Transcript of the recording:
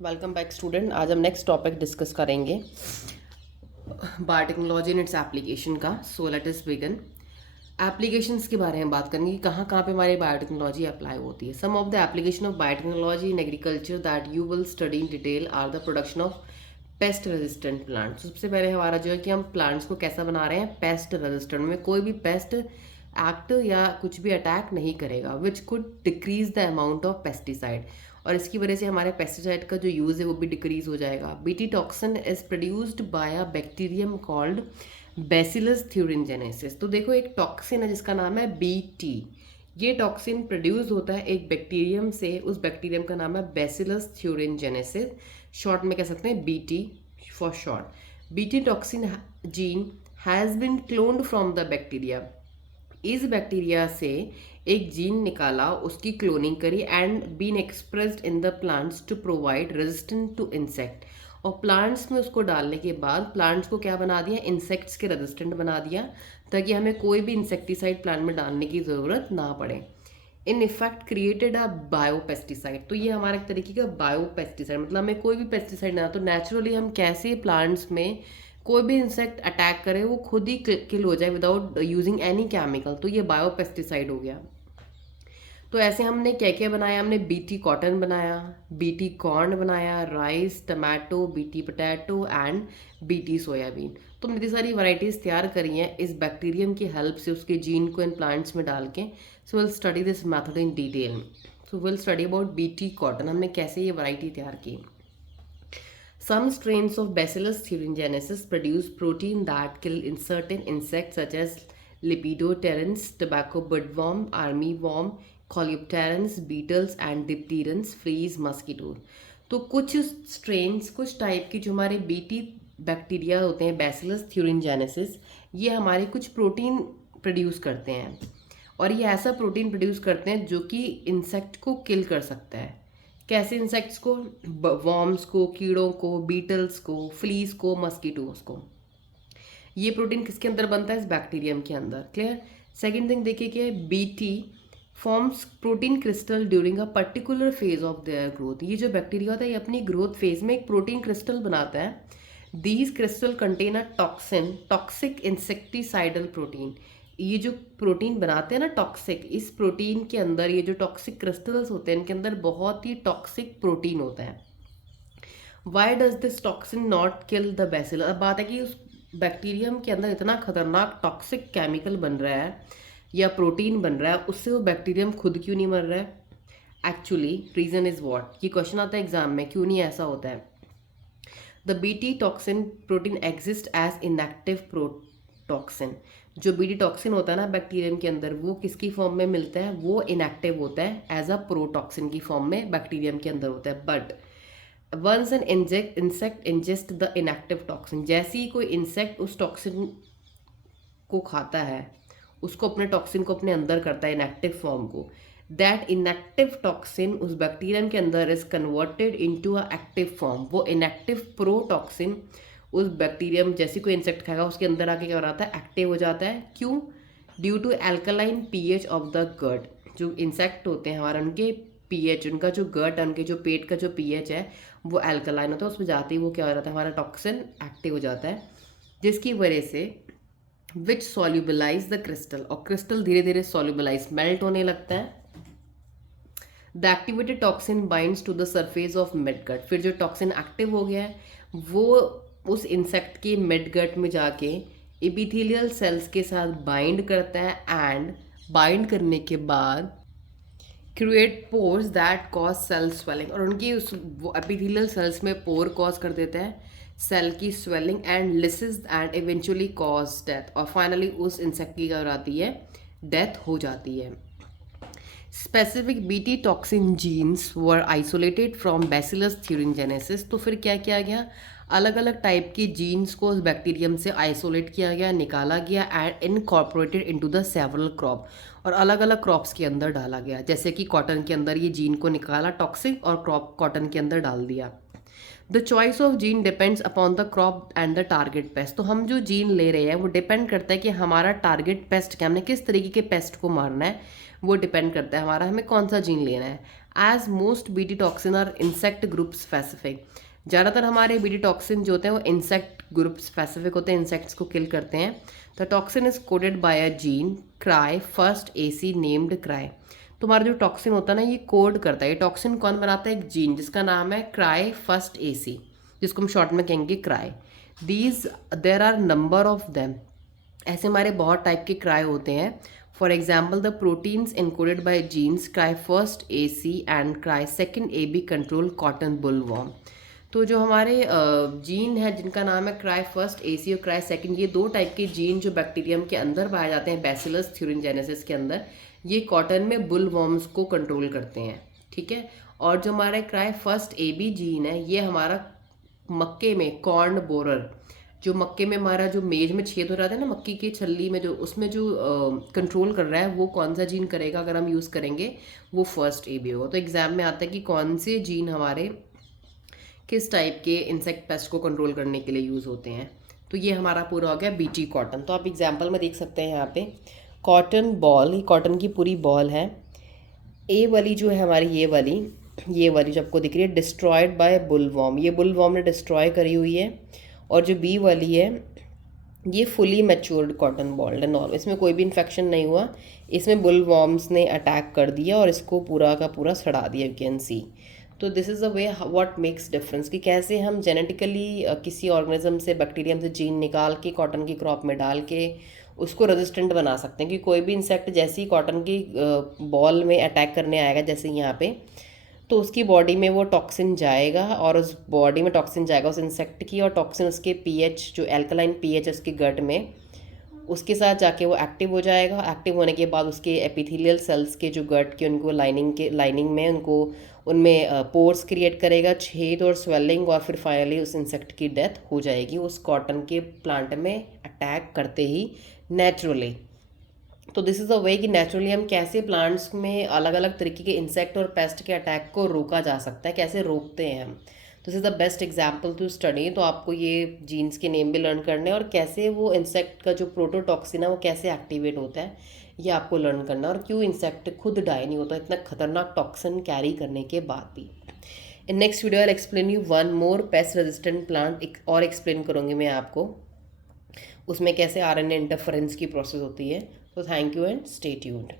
Welcome back student. आज हम next topic discuss करेंगे बायोटेक्नोलॉजी एंड इट्स एप्लीकेशन का। So let us begin. Applications के बारे में बात करेंगे कि कहाँ कहाँ पे हमारी बायोटेक्नोलॉजी अप्लाई होती है। Some of the application of biotechnology in agriculture that you will study in detail are the production of pest resistant plants. सबसे पहले हमारा जो है कि हम प्लांट्स को कैसा बना रहे हैं, पेस्ट रेजिस्टेंट, में कोई भी पेस्ट एक्ट या कुछ भी अटैक नहीं करेगा, which could decrease the amount of pesticide, और इसकी वजह से हमारे पेस्टिसाइड का जो यूज़ है वो भी डिक्रीज हो जाएगा। BT toxin is produced by a bacterium called bacillus thuringiensis. तो देखो, एक टॉक्सिन है जिसका नाम है बीटी। ये टॉक्सिन प्रोड्यूस होता है एक बैक्टीरियम से, उस बैक्टीरियम का नाम है बैसिलस थ्यूरिनजेनेसिस, शॉर्ट में कह सकते हैं BT for short. BT toxin gene has been cloned from the bacteria. इस बैक्टीरिया से एक जीन निकाला, उसकी क्लोनिंग करी and been expressed in the plants to provide resistant to insect. और प्लांट्स में उसको डालने के बाद प्लांट्स को क्या बना दिया, इंसेक्ट्स के रेजिस्टेंट बना दिया, ताकि हमें कोई भी इंसेक्टिसाइड प्लांट में डालने की ज़रूरत ना पड़े। In effect created a biopesticide. तो ये हमारा एक तरीके का बायोपेस्टिसाइड, मतलब हमें कोई भी पेस्टिसाइड ना, तो नेचुरली हम कैसे प्लांट्स में कोई भी इंसेक्ट अटैक करे वो खुद ही किल हो जाए विदाउट यूजिंग एनी केमिकल, तो ये बायोपेस्टिसाइड हो गया। तो ऐसे हमने क्या क्या बनाया, हमने बीटी कॉटन बनाया, बीटी कॉर्न बनाया, rice, tomato, BT potato and BT soybean. तो हमने इतनी सारी वैरायटीज़ तैयार करी हैं इस बैक्टीरियम की हेल्प से, उसके जीन को इन प्लांट्स में डाल के। So will study this method in detail. So will study about BT cotton, हमने कैसे ये वैरायटी तैयार की। Some strains of Bacillus thuringiensis produce protein that kill in certain insects such as Lepidopterans, tobacco budworm, armyworm, coleopterans, beetles and dipterans, fleas, mosquitoes। तो कुछ strains, कुछ type की जो हमारे बीटी बैक्टीरिया होते हैं, बैसिलस थ्यूरिंजेनेसिस, ये हमारे कुछ प्रोटीन प्रोड्यूस करते हैं, और ये ऐसा प्रोटीन प्रोड्यूस करते हैं जो कि इंसेक्ट को किल कर सकता है। कैसे इंसेक्ट्स को, वॉर्म्स को, कीड़ों को, बीटल्स को, फ्लीज को, मस्कीटोज को। ये प्रोटीन किसके अंदर बनता है, इस बैक्टीरियम के अंदर। क्लियर। सेकेंड थिंग देखिए कि BT forms protein crystal during a particular phase of their growth. ये जो बैक्टीरिया होता है ये अपनी ग्रोथ फेज में एक प्रोटीन क्रिस्टल बनाता है। These crystal contain a toxin, toxic insecticidal protein. ये जो प्रोटीन बनाते हैं ना टॉक्सिक, इस प्रोटीन के अंदर ये जो टॉक्सिक क्रिस्टल्स होते हैं इनके अंदर बहुत ही टॉक्सिक प्रोटीन होता है। Why does this toxin not kill the bacillus. अब बात है कि उस बैक्टीरियम के अंदर इतना खतरनाक टॉक्सिक केमिकल बन रहा है या प्रोटीन बन रहा है, उससे वो बैक्टीरियम खुद क्यों नहीं मर रहा है। एक्चुअली रीजन इज वॉट, ये क्वेश्चन आता है एग्जाम में, क्यों नहीं ऐसा होता है। The BT toxin protein exist as inactive protoxin. जो बीटी टॉक्सिन होता है ना बैक्टीरियम के अंदर, वो किसकी फॉर्म में मिलता है, वो इनएक्टिव होता है, एज अ प्रोटॉक्सिन की फॉर्म में बैक्टीरियम के अंदर होता है। But once an insect ingest the inactive toxin, जैसे ही कोई इंसेक्ट उस टॉक्सिन को खाता है, उसको अपने टॉक्सिन को अपने अंदर करता है इनएक्टिव फॉर्म को, दैट इनएक्टिव टॉक्सिन उस बैक्टीरियम के अंदर is converted into a active form. वो इनएक्टिव प्रोटॉक्सिन उस बैक्टीरियम, जैसे कोई इंसेक्ट खाएगा उसके अंदर आके क्या हो जाता है, एक्टिव हो जाता है। क्यों? Due to alkaline pH of the gut. जो इंसेक्ट होते हैं हमारे, उनके पीएच, उनका जो गट, उनके जो पेट का जो पीएच है वो एल्कलाइन होता है, उसमें जाते ही वो क्या हो जाता है, हमारा टॉक्सिन एक्टिव हो जाता है, जिसकी वजह से विच सॉल्यूबलाइज द क्रिस्टल, और क्रिस्टल धीरे धीरे सॉल्यूबलाइज, मेल्ट होने लगता है। The activated toxin binds to the surface of midgut. फिर जो टॉक्सिन एक्टिव हो गया है वो उस इंसेक्ट के मिडगट में जाके एपिथेलियल सेल्स के साथ बाइंड करता है, एंड बाइंड करने के बाद create pores that cause cell swelling, और उनकी उस वो एपिथेलियल सेल्स में पोर कॉज कर देता है सेल की swelling and lysis and eventually cause death, और फाइनली उस इंसेक्ट की क्या होती है, डेथ हो जाती है। Specific BT toxin genes were isolated from Bacillus thuringiensis. तो फिर क्या किया गया, अलग अलग टाइप की जीन्स को उस बैक्टीरियम से आइसोलेट किया गया, निकाला गया and incorporated into the several crop, और अलग अलग क्रॉप्स के अंदर डाला गया। जैसे कि कॉटन के अंदर ये जीन को निकाला टॉक्सिक और क्रॉप कॉटन के अंदर डाल दिया। The choice of gene depends upon the crop and the target paste. तो हम जो जीन ले रहे हैं वो डिपेंड करता है कि हमारा टारगेट पेस्ट क्या, हमने किस तरीके के पेस्ट को मारना है, वो डिपेंड करता है हमारा हमें कौन सा जीन लेना है। As most BT toxin are insect group specific. ज़्यादातर हमारे बीटी टॉक्सिन जो होते हैं वो इंसेक्ट ग्रुप स्पेसिफिक होते हैं, इंसेक्ट्स को किल करते हैं। The toxin is coded by a gene cry first AC named cry. तो हमारा जो टॉक्सिन होता है ना, ये कोड करता है। ये टॉक्सिन कौन बनाता है? एक जीन जिसका नाम है क्राई फर्स्ट एसी, जिसको हम शॉर्ट में कहेंगे cry. These there are number of them. ऐसे हमारे बहुत टाइप के क्राई होते हैं। For example the proteins encoded by genes cry first A C and cry second A B control cotton bollworm. तो जो हमारे जीन है जिनका नाम है क्राई फर्स्ट ए सी और क्राई सेकेंड, ये दो टाइप के जीन जो बैक्टीरियम के अंदर पाए जाते हैं बैसिलस थ्यूरिनजेनेसिस के अंदर, ये कॉटन में बुलवॉर्म्स को कंट्रोल करते हैं। ठीक है। और जो हमारा cry first A B gene है, ये हमारा मक्के में कॉर्न बोरर, जो मक्के में हमारा जो मेज में छेद हो रहा था ना मक्की की छल्ली में, जो उसमें जो कंट्रोल कर रहा है, वो कौन सा जीन करेगा अगर हम यूज़ करेंगे? वो फर्स्ट ए बी होगा। तो एग्जाम में आता है कि कौन से जीन हमारे किस टाइप के इंसेक्ट पेस्ट को कंट्रोल करने के लिए यूज़ होते हैं। तो ये हमारा पूरा हो गया बीटी कॉटन। तो आप एग्जाम्पल में देख सकते हैं यहाँ पे कॉटन बॉल, ये कॉटन की पूरी बॉल है। ए वाली जो है हमारी, ये वाली जो आपको दिख रही है, डिस्ट्रॉयड बाय बुलवॉर्म, ये बुलवॉर्म ने डिस्ट्रॉय करी हुई है। और जो बी वाली है, ये फुली मैच्योर्ड कॉटन बॉल है, नॉर्मल, इसमें कोई भी इन्फेक्शन नहीं हुआ, इसमें बुलवॉर्म्स ने अटैक कर दिया और इसको पूरा का पूरा सड़ा दिया, यू कैन सी। तो this is the way what makes difference, कि कैसे हम जेनेटिकली किसी ऑर्गेनिज्म से, बैक्टीरियम से जीन निकाल के कॉटन की क्रॉप में डाल के उसको रेजिस्टेंट बना सकते हैं। कि कोई भी इंसेक्ट जैसे ही कॉटन की बॉल में अटैक करने आएगा, जैसे यहाँ पे, तो उसकी बॉडी में वो टॉक्सिन जाएगा, और उस बॉडी में टॉक्सिन जाएगा उस इंसेक्ट की, और टॉक्सिन उसके पीएच, जो एल्कलाइन पीएच है उसके गट में, उसके साथ जाके वो एक्टिव हो जाएगा। एक्टिव होने के बाद उसके एपिथेलियल सेल्स के जो गट के उनको लाइनिंग में उनको उनमें पोर्स क्रिएट करेगा, छेद और स्वेलिंग, और फिर फाइनली उस इंसेक्ट की डेथ हो जाएगी उस कॉटन के प्लांट में अटैक करते ही नेचुरली। तो दिस इज़ अ वे कि नेचुरली हम कैसे प्लांट्स में अलग अलग तरीके के इंसेक्ट और पेस्ट के अटैक को रोका जा सकता है, कैसे रोकते हैं हम। This is the best example to study. तो आपको ये जीन्स के नेम भी लर्न करने हैं, और कैसे वो इंसेक्ट का जो प्रोटोटॉक्सिन है वो कैसे एक्टिवेट होता है, ये आपको लर्न करना है, और क्यों इंसेक्ट खुद डाई नहीं होता इतना खतरनाक टॉक्सिन कैरी करने के बाद भी। In next video I explain you one more pest resistant plant, और एक्सप्लेन करूँगी मैं आपको उसमें कैसे आरएनए इंटरफेरेंस की प्रोसेस होती है। So thank you and stay tuned.